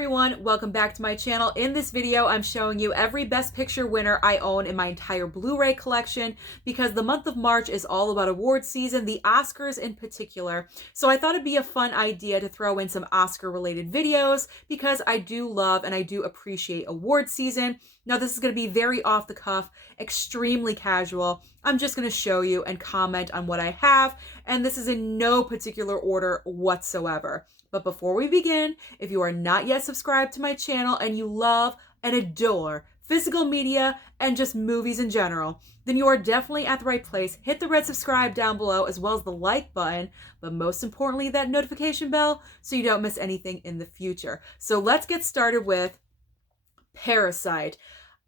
everyone, welcome back to my channel. In this video, I'm showing you every Best Picture winner I own in my entire Blu-ray collection because the month of March is all about award season, the Oscars in particular. So I thought it'd be a fun idea to throw in some Oscar-related videos because I do love and I do appreciate award season. Now, this is going to be very off the cuff, extremely casual. I'm just going to show you and comment on what I have, and this is in no particular order whatsoever. But before we begin, if you are not yet subscribed to my channel and you love and adore physical media and just movies in general, then you are definitely at the right place. Hit the red subscribe down below as well as the like button, but most importantly, that notification bell so you don't miss anything in the future. So let's get started with Parasite.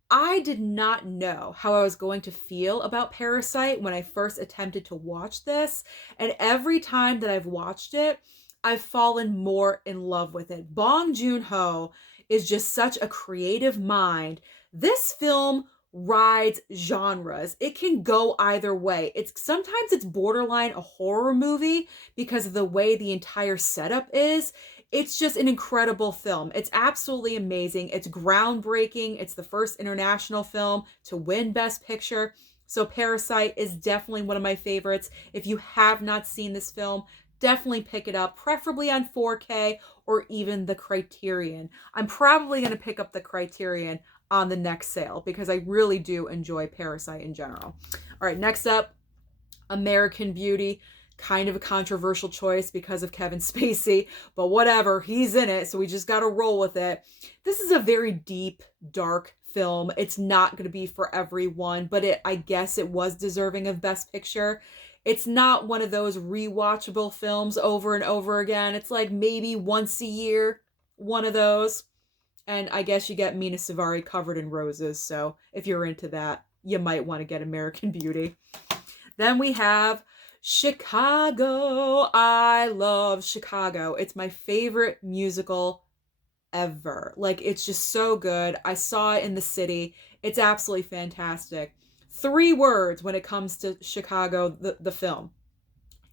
I did not know how I was going to feel about Parasite when I first attempted to watch this, and every time that I've watched it, I've fallen more in love with it. Bong Joon-ho is just such a creative mind. This film rides genres. It can go either way. Sometimes it's borderline a horror movie because of the way the entire setup is. It's just an incredible film. It's absolutely amazing. It's groundbreaking. It's the first international film to win Best Picture. So Parasite is definitely one of my favorites. If you have not seen this film, definitely pick it up, preferably on 4K or even the Criterion. I'm probably going to pick up the Criterion on the next sale because I really do enjoy Parasite in general. All right, next up, American Beauty. Kind of a controversial choice because of Kevin Spacey, but whatever, he's in it, so we just got to roll with it. This is a very deep, dark film. It's not going to be for everyone, but I guess it was deserving of Best Picture. It's not one of those rewatchable films over and over again. It's like maybe once a year, one of those. And I guess you get Mina Suvari covered in roses, so if you're into that, you might want to get American Beauty. Then we have Chicago. I love Chicago. It's my favorite musical ever. Like, it's just so good. I saw it in the city. It's absolutely fantastic. 3 words when it comes to Chicago, the film.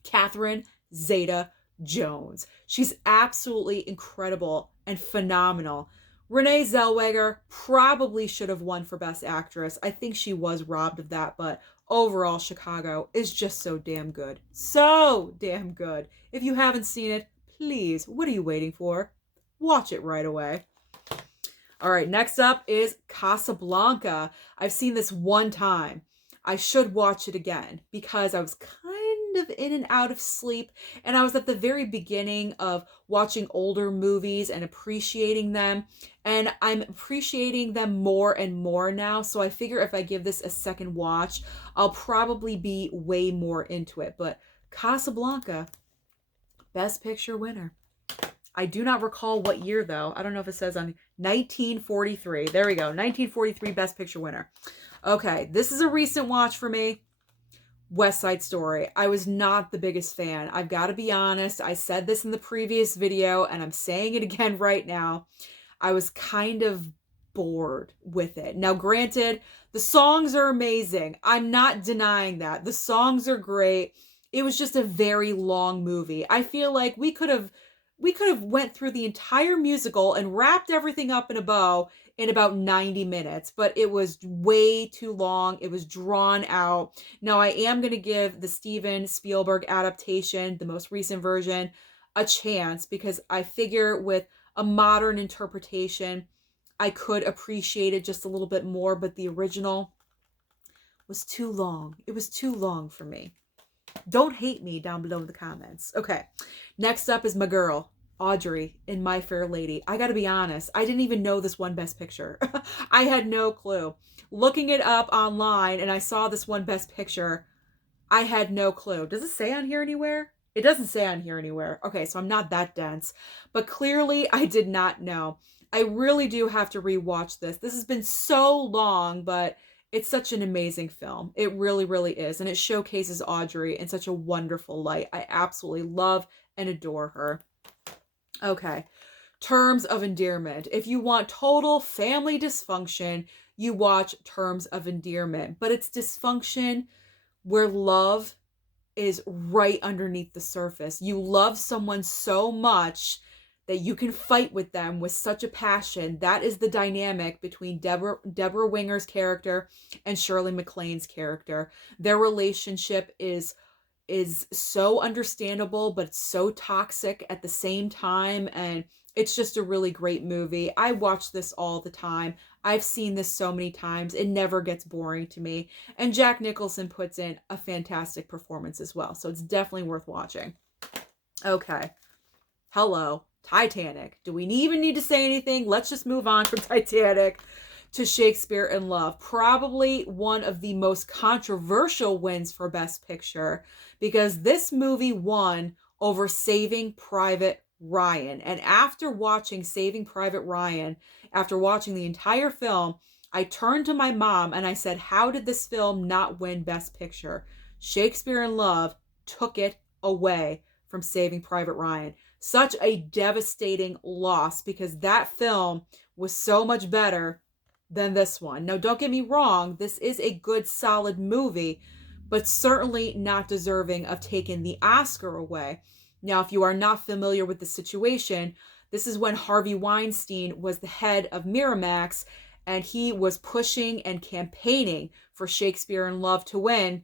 Catherine Zeta-Jones. She's absolutely incredible and phenomenal. Renee Zellweger probably should have won for Best Actress. I think she was robbed of that, but overall, Chicago is just so damn good. So damn good. If you haven't seen it, please, what are you waiting for? Watch it right away. All right, next up is Casablanca. I've seen this one time. I should watch it again because I was kind of in and out of sleep, and I was at the very beginning of watching older movies and appreciating them, and I'm appreciating them more and more now. So I figure if I give this a second watch, I'll probably be way more into it. But Casablanca, Best Picture winner. I do not recall what year, though. I don't know if it says on 1943. There we go. 1943 Best Picture winner. Okay, this is a recent watch for me. West Side Story. I was not the biggest fan. I've got to be honest. I said this in the previous video, and I'm saying it again right now. I was kind of bored with it. Now, granted, the songs are amazing. I'm not denying that. The songs are great. It was just a very long movie. I feel like we could have went through the entire musical and wrapped everything up in a bow in about 90 minutes, but it was way too long. It was drawn out. Now, I am going to give the Steven Spielberg adaptation, the most recent version, a chance because I figure with a modern interpretation, I could appreciate it just a little bit more, but the original was too long. It was too long for me. Don't hate me down below in the comments. Okay, next up is my girl, Audrey in My Fair Lady. I gotta be honest, I didn't even know this won Best Picture. I had no clue. Looking it up online and I saw this one Best Picture, I had no clue. Does it say on here anywhere? It doesn't say on here anywhere. Okay, so I'm not that dense, but clearly I did not know. I really do have to rewatch this. This has been so long, but it's such an amazing film. It really, really is. And it showcases Audrey in such a wonderful light. I absolutely love and adore her. Okay. Terms of Endearment. If you want total family dysfunction, you watch Terms of Endearment. But it's dysfunction where love is right underneath the surface. You love someone so much that you can fight with them with such a passion. That is the dynamic between Deborah Winger's character and Shirley MacLaine's character. Their relationship is so understandable, but it's so toxic at the same time, and it's just a really great movie. I watch this all the time. I've seen this so many times. It never gets boring to me. And Jack Nicholson puts in a fantastic performance as well, so it's definitely worth watching. Okay. Hello, Titanic. Do we even need to say anything? Let's just move on from Titanic to Shakespeare in Love. Probably one of the most controversial wins for Best Picture, because this movie won over Saving Private Ryan. And after watching Saving Private Ryan, after watching the entire film, I turned to my mom and I said, how did this film not win Best Picture? Shakespeare in Love took it away from Saving Private Ryan. Such a devastating loss, because that film was so much better than this one. Now, don't get me wrong, this is a good, solid movie, but certainly not deserving of taking the Oscar away. Now, if you are not familiar with the situation, this is when Harvey Weinstein was the head of Miramax, and he was pushing and campaigning for Shakespeare in Love to win.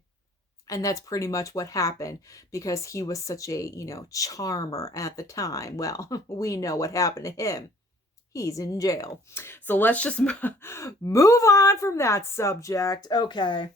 And that's pretty much what happened, because he was such a, charmer at the time. Well, we know what happened to him. He's in jail. So let's just move on from that subject. Okay.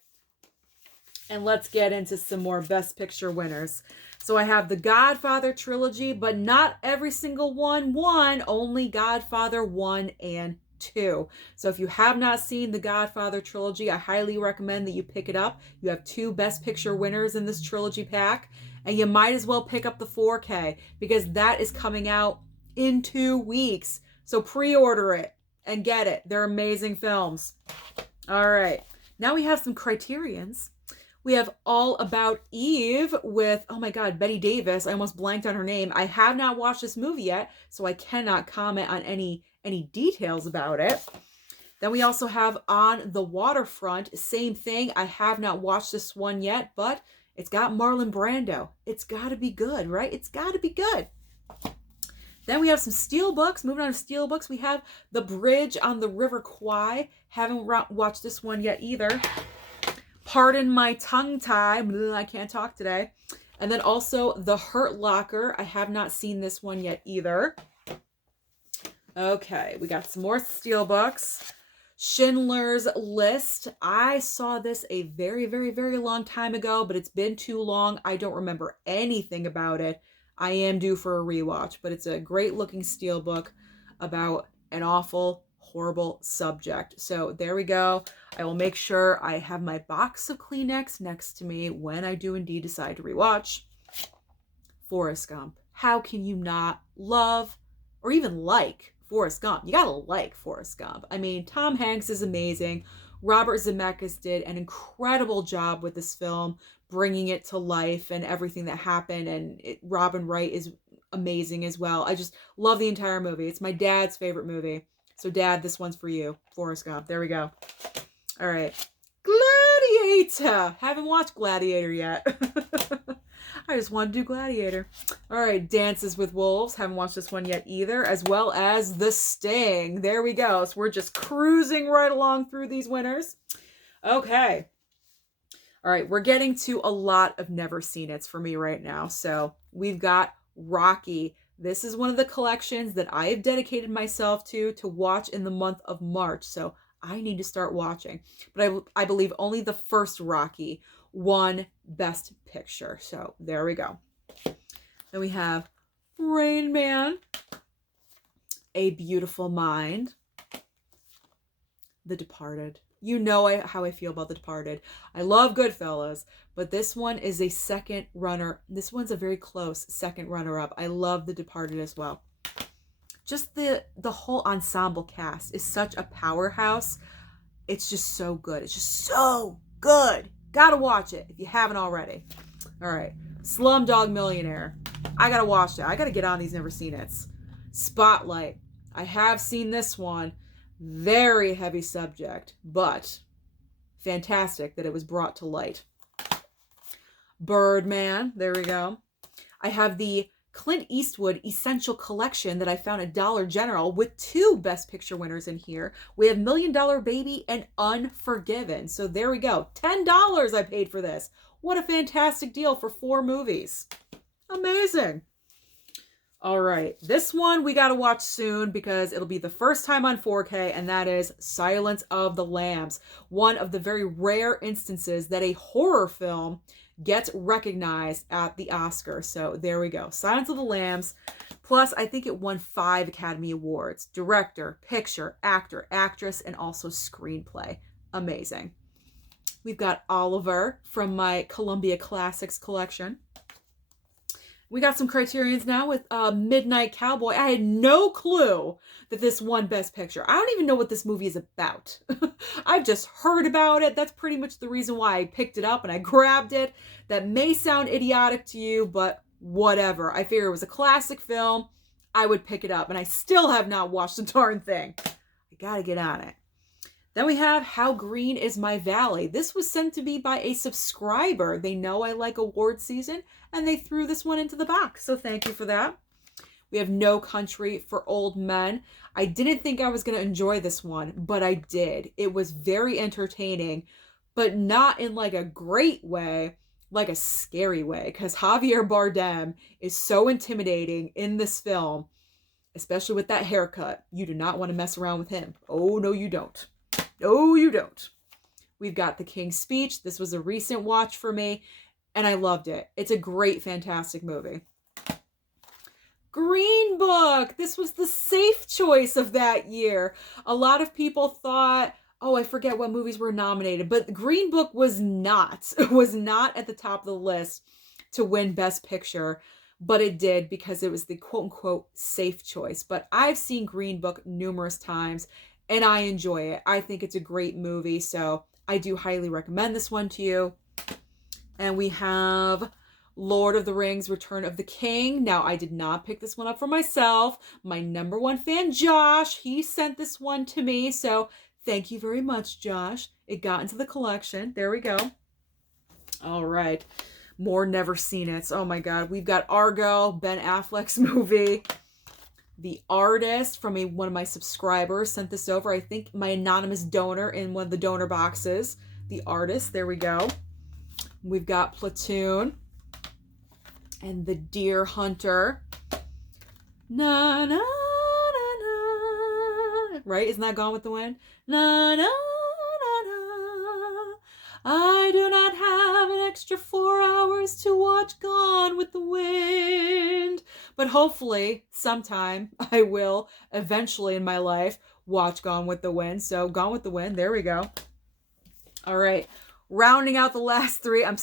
And let's get into some more Best Picture winners. So I have the Godfather trilogy, but not every single one won. Only Godfather 1 and 2. So if you have not seen the Godfather trilogy, I highly recommend that you pick it up. You have 2 Best Picture winners in this trilogy pack, and you might as well pick up the 4K, because that is coming out in 2 weeks. So pre-order it and get it. They're amazing films. All right. Now we have some Criterions. We have All About Eve with, oh my God, Bette Davis. I almost blanked on her name. I have not watched this movie yet, so I cannot comment on any details about it. Then we also have On the Waterfront. Same thing. I have not watched this one yet, but it's got Marlon Brando. It's got to be good, right? It's got to be good. Then we have some steelbooks. Moving on to steelbooks, we have The Bridge on the River Kwai. Haven't watched this one yet either. Pardon my tongue tie. I can't talk today. And then also The Hurt Locker. I have not seen this one yet either. Okay, we got some more steelbooks. Schindler's List. I saw this a very, very, very long time ago, but it's been too long. I don't remember anything about it. I am due for a rewatch, but it's a great looking steelbook about an awful, horrible subject. So there we go. I will make sure I have my box of Kleenex next to me when I do indeed decide to rewatch. Forrest Gump. How can you not love or even like Forrest Gump? You gotta like Forrest Gump. I mean, Tom Hanks is amazing. Robert Zemeckis did an incredible job with this film, bringing it to life and everything that happened. And Robin Wright is amazing as well. I just love the entire movie. It's my dad's favorite movie. So Dad, this one's for you. Forrest Gump. There we go. All right. Gladiator. Haven't watched Gladiator yet. I just want to do Gladiator. All right. Dances with Wolves. Haven't watched this one yet either. As well as The Sting. There we go. So we're just cruising right along through these winners. Okay. All right. We're getting to a lot of never seen it's for me right now. So we've got Rocky. This is one of the collections that I have dedicated myself to watch in the month of March. So I need to start watching. But I believe only the first Rocky won Best Picture. So there we go. Then we have Rain Man, A Beautiful Mind, The Departed. You know how I feel about The Departed. I love Goodfellas, but this one is a second runner. This one's a very close second runner-up. I love The Departed as well. Just the whole ensemble cast is such a powerhouse. It's just so good. It's just so good. Gotta watch it if you haven't already. All right. Slumdog Millionaire. I gotta watch that. I gotta get on these never seen it's. Spotlight. I have seen this one. Very heavy subject, but fantastic that it was brought to light. Birdman. There we go. I have the Clint Eastwood Essential Collection that I found at Dollar General with 2 Best Picture winners in here. We have Million Dollar Baby and Unforgiven. So there we go. $10 I paid for this. What a fantastic deal for 4 movies. Amazing. All right, this one we got to watch soon because it'll be the first time on 4K, and that is Silence of the Lambs. One of the very rare instances that a horror film gets recognized at the Oscars. So there we go. Silence of the Lambs. Plus, I think it won 5 Academy Awards. Director, picture, actor, actress, and also screenplay. Amazing. We've got Oliver from my Columbia Classics collection. We got some Criterions now with Midnight Cowboy. I had no clue that this won Best Picture. I don't even know what this movie is about. I've just heard about it. That's pretty much the reason why I picked it up and I grabbed it. That may sound idiotic to you, but whatever. I figure it was a classic film. I would pick it up, and I still have not watched the darn thing. I gotta get on it. Then we have How Green Is My Valley. This was sent to me by a subscriber. They know I like award season, and they threw this one into the box. So thank you for that. We have No Country for Old Men. I didn't think I was going to enjoy this one, but I did. It was very entertaining, but not in like a great way, like a scary way, because Javier Bardem is so intimidating in this film, especially with that haircut. You do not want to mess around with him. Oh, no, you don't. No, you don't. We've got The King's Speech. This was a recent watch for me, and I loved it. It's a great, fantastic movie. Green Book. This was the safe choice of that year. A lot of people thought, oh, I forget what movies were nominated, but Green Book was not. It was not at the top of the list to win Best Picture, but it did because it was the quote-unquote safe choice. But I've seen Green Book numerous times, and I enjoy it. I think it's a great movie, so I do highly recommend this one to you. And we have Lord of the Rings, Return of the King. Now, I did not pick this one up for myself. My #1 fan, Josh, he sent this one to me, so thank you very much, Josh. It got into the collection. There we go. All right. More Never Seen It. Oh, my God. We've got Argo, Ben Affleck's movie. The Artist from one of my subscribers sent this over. I think my anonymous donor in one of the donor boxes. The Artist. There we go. We've got Platoon. And The Deer Hunter. Na, na, na, na. Right? Isn't that Gone with the Wind? Na, na, na, na. I do not have an extra 4 hours to watch Gone with the Wind. But hopefully, sometime, I will eventually in my life watch Gone with the Wind. So, Gone with the Wind, there we go. All right. Rounding out the last 3, I'm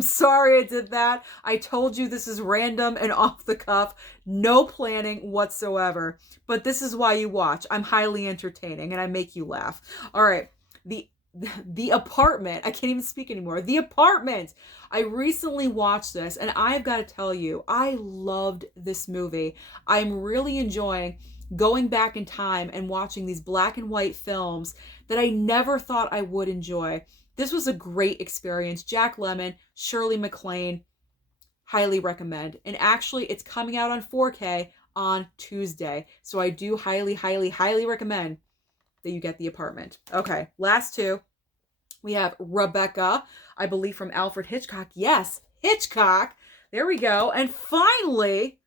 sorry I did that. I told you this is random and off the cuff. No planning whatsoever. But this is why you watch. I'm highly entertaining and I make you laugh. All right. The Apartment. I can't even speak anymore. The Apartment. I recently watched this and I've got to tell you, I loved this movie. I'm really enjoying going back in time and watching these black and white films that I never thought I would enjoy. This was a great experience. Jack Lemmon, Shirley MacLaine, highly recommend. And actually, it's coming out on 4K on Tuesday. So I do highly, highly, highly recommend that you get The Apartment. Okay, last 2. We have Rebecca, I believe from Alfred Hitchcock. Yes, Hitchcock. There we go. And finally,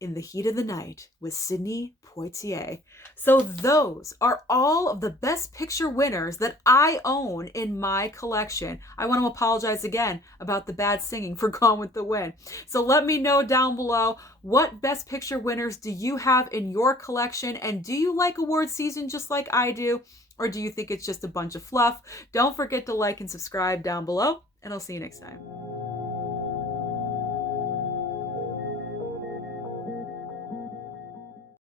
In the Heat of the Night with Sidney Poitier. So those are all of the Best Picture winners that I own in my collection. I want to apologize again about the bad singing for Gone with the Wind. So let me know down below, what Best Picture winners do you have in your collection? And do you like award season just like I do? Or do you think it's just a bunch of fluff? Don't forget to like and subscribe down below, and I'll see you next time.